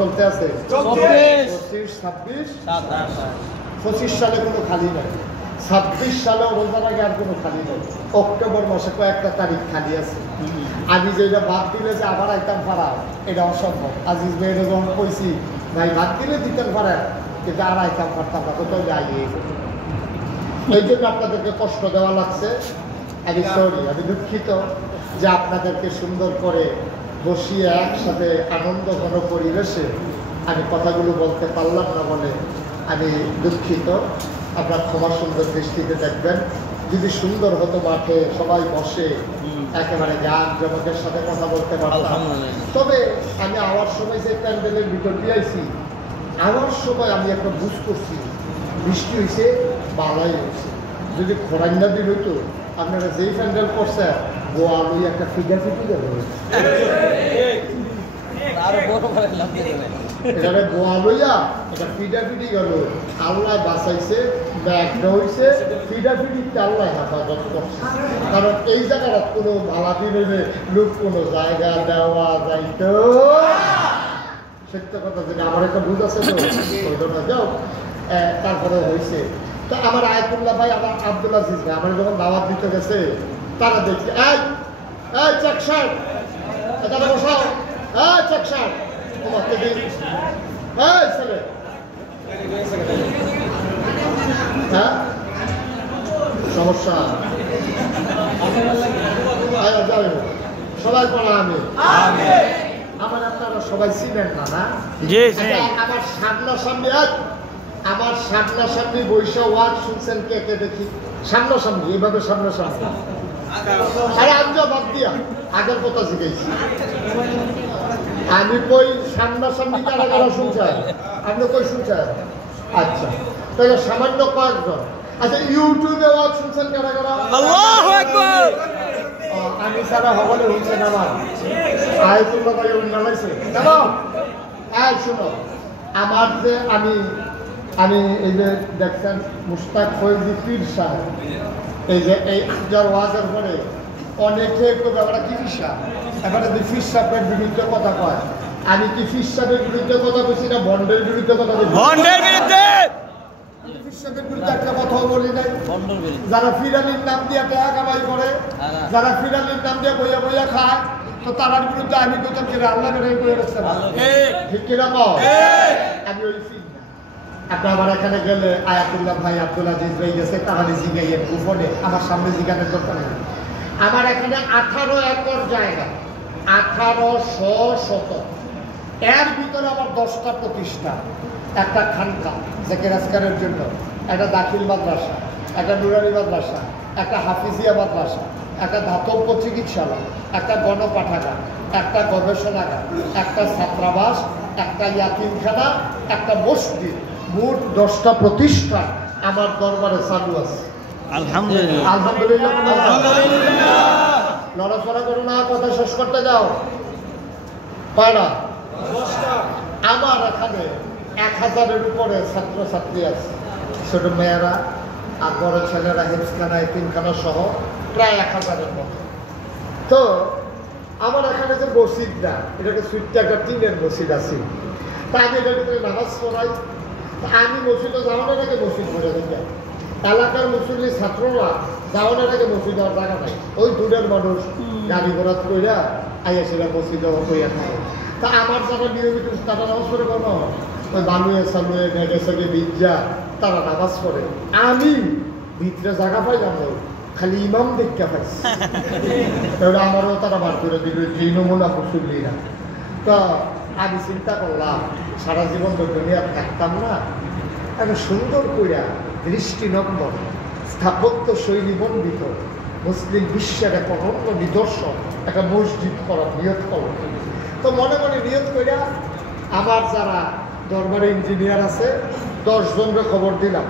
চলতে আছে 25, 26, 25 সালে কোনো খালি নাই, 26 সালে রোজার আগে আর কোনো খালি নাই, অক্টোবর মাসে কয়েকটা তারিখ খালি আছে। আমি যেটা বাদ দিলে যে আবার আইতাম পারা, এটা অসম্ভব। আজিজ ভাইয়ের যখন কইছি ভাই বাদ দিলে দিতেন পারে, কিন্তু আর আইতাম পারতাম না, কোথাও যাই। এই জন্য আপনাদেরকে কষ্ট দেওয়া লাগছে। আমি সরি, আমি দুঃখিত যে আপনাদেরকে সুন্দর করে বসিয়ে একসাথে আনন্দ ঘন পরিবেশে আমি কথাগুলো বলতে পারলাম না বলে আমি দুঃখিত। আপনার ক্ষমা সুন্দর দৃষ্টিতে দেখবেন। যদি সুন্দর হতো, মাঠে সবাই বসে একেবারে গান জমকের সাথে কথা বলতে পারতাম। তবে আমি আওয়ার সময় যে প্যান্ডেলের ভিতর দিয়ে আইছি, আমার সময় আমি একটা বুঝ করছি বৃষ্টি হয়েছে, বালাই হয়েছে। যদি খরান্না দিন হইতো, আপনারা যেই প্যান্ডেল করছে গোয়া লই একটা ফিগা ফিটি যাবে, এখানে গোয়া লইয়া এটা ফিডা ফিটি গেল। আল্লাহ বাঁচাইছে, ব্যাগটা হয়েছে ফিডা ফিটিতে আল্লাহ হেফাজত করছে। কারণ এই জায়গাটা কোনো ভালা দিনে লোক কোনো জায়গা দেওয়া যাইতো। সত্য কথা, যেটা আমার একটা বুঝ আছে তো ওইটা না যাও। তারপরে হয়েছে তো আমার আয়াতুল্লাহ ভাই, আমার আব্দুল আজিজ ভাই আমার যখন দাওয়াত দিতে গেছে, তারা দেখছে চাকসার এটা বসাও, চাকসার তোমাকে দিন ছেলে, হ্যাঁ সমস্যা সবাই পড়া আমি আমার আপনারা সবাই চিনেন না, না? আমার সামনাসামনি আমার সামনাসামনি বৈশা ওয়াজ শুনছেন কে কে দেখি? সামনাসামনি, এইভাবে সামনাসামনি। আরে আঞ্জা বাদ দিয়া আগের কথা শিখেছি আমি। কই সামনাসামনি কারা কারা শুনছেন? আপনি কই শুনছেন? আচ্ছা, তাহলে সামান্য কয়েকজন। আচ্ছা, ইউটিউবে ওয়াজ শুনছেন কারা কারা? আল্লাহু আকবার। আমি সারা হবলে হইছেন আমার আয়াতুল্লাহ ভাই নালাইছে জানো। শুনো, আমার যে আমি এই যে দেখছেন মুশতাক ফৈজি পীর সাহেব, এই যে এই আঞ্জার ওয়াজের পরে অনেকে ব্যাপারটা কি ফিসা, এবারে যে ফির সাহেবের বিরুদ্ধে কথা কয়। আমি কি ফির সাহেবের বিরুদ্ধে কথা বলছি না বন্ডের বিরুদ্ধে কথা বলছি? বন্ডের বিরুদ্ধে। ফির সাহেবের বিরুদ্ধে একটা কথাও বলি নাই। যারা ফিরানির নাম দিয়ে টাকা কামাই করে, যারা ফিরানির নাম দিয়ে বইয়া বইয়া খায়, তো তার বিরুদ্ধে আমি কইতাম কি আল্লাহ বেরাই করে রাখছে না, ঠিক কিনা কও? আমি ওই ফির না। আপনি আমার এখানে গেলে আয়াতুল্লাহ ভাই, আব্দুল আজিজ ভাই গেছে, তাহলে জিগাইয়ের উপরে আমার সামনে জিগানোর দরকার নেই। আমার এখানে 18 একর জায়গা, 1800 শতক, এর ভিতরে আমার 10টা প্রতিষ্ঠান, একটা খানকা জেকের আজকারের জন্য, একটা দাখিল মাদ্রাসা, একটা নুরানি মাদ্রাসা, একটা হাফিজিয়া মাদ্রাসা, একটা ধাতব্য চিকিৎসালয়, একটা গণপাঠাগার, একটা গবেষণাগার, একটা ছাত্রাবাস, একটা ইয়াতিমখানা, একটা মসজিদ, মোট 10টা প্রতিষ্ঠান আমার দরবারে চালু আছে। আলহামদুলিল্লাহ, আলহামদুলিল্লাহ, লড়াচড়া করো না, কথা শেষ করতে যাও। পাড়া আমার এখানে 1000-এর উপরে ছাত্রছাত্রী আছে, ছোট মেয়েরা আর বড় ছেলেরা, হেফসখানা, এতিমখানা সহ প্রায় 1000-এর মতো। তো আমার এখানে যে মসজিদটা, এটাকে সুইটটা একটা টিনের মসজিদ আছে। তা আমি এটার ভিতরে নামাজ পড়াই। আমি মসজিদে যাওয়ানোর আগে মসজিদ পড়ে দেখি, এলাকার মুসল্লি ছাত্ররা যাওয়ানোর আগে মসজিদ হওয়ার জায়গা নাই, ওই দূরের মানুষ গাড়ি ঘোড়া কইরা আইয়া সেটা মসজিদে হইয়া থাকে। তা আমার যারা নিয়মিত তারা নামাজ পড়ে কোনো ওই বানুয়ে সানুয়ে ভেগে সেগে বিজ্জা তারা নামাজ পড়ে। আমি ভিতরে জায়গা পাইলাম না, খালি ইমাম দেখা পাইছি। তাহলে আমারও তারা বার করে দিল এই নমুনা মুসল্লিরা। তা আমি চিন্তা করলাম সারা জীবন তো দুনিয়া থাকতাম না, এত সুন্দর কইরা দৃষ্টিনন্দন স্থাপত্য শৈলী বন্দিত মুসলিম বিশ্বের এক অনন্য নিদর্শন একটা মসজিদ করার নিয়ত করো। তো মনে মনে নিয়ত কইরা আমার যারা দরবারে ইঞ্জিনিয়ার আছে 10 জনকে খবর দিলাম,